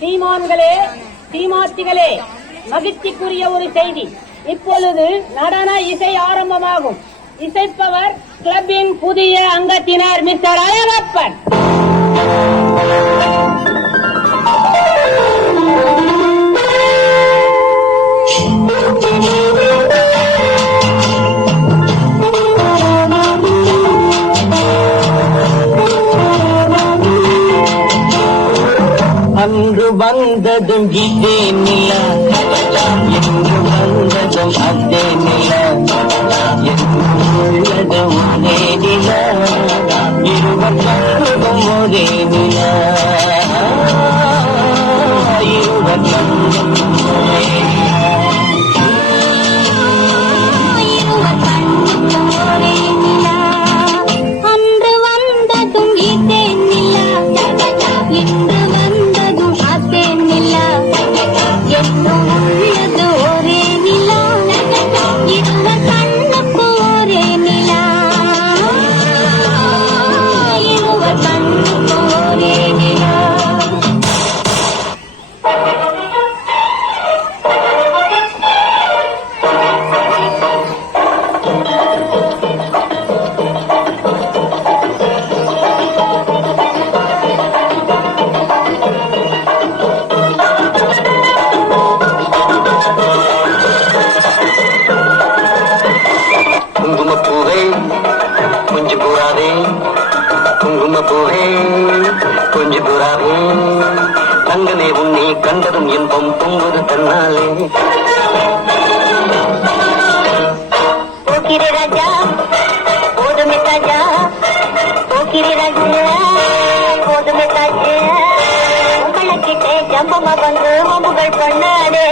சீமான்களே, சீமாத்திகளே, மகிழ்ச்சிக்குரிய ஒரு செய்தி. இப்பொழுது நடன இசை ஆரம்பமாகும். இசைப்பவர் கிளப்பின் புதிய அங்கத்தினர் மிஸ்டர் அழகப்பன். அன்று வந்ததும் இதே நிலா, என்று வந்ததும் அதே நிலா, உள்ளது ஒரே நிலா, இருவர் கண்ணுக்கும் ஒரே நிலா, இருவர் கண்ணுக்கும் ஒரே நிலா, இருவர் கண்ணுக்கும் ஒரே நிலா. அன்று வந்ததும் இதே நிலா, இன்று வந்ததும் அதே நிலா, என்னும் உள்ளது ஒரே நிலா, இருவர் கண்ணுக்கு ஒரே நிலா, இருவர் கண்ணுக்கு ஒரே நிலா. குங்குமப்பூவே கொஞ்சம் பூராவே, குங்குமப்பூவே கொஞ்சம் பூராவே, தங்கமே உன்னை கண்டதும் இன்பம் பொங்குது தன்னாலே. போக்கிரி ராஜா போதுமே தாஜா, போக்கிரி ராஜா போதுமே தாஜா, உங்களுக்கிட்டே ஜம்பமா வந்து மம்புகள் பண்ணாதே.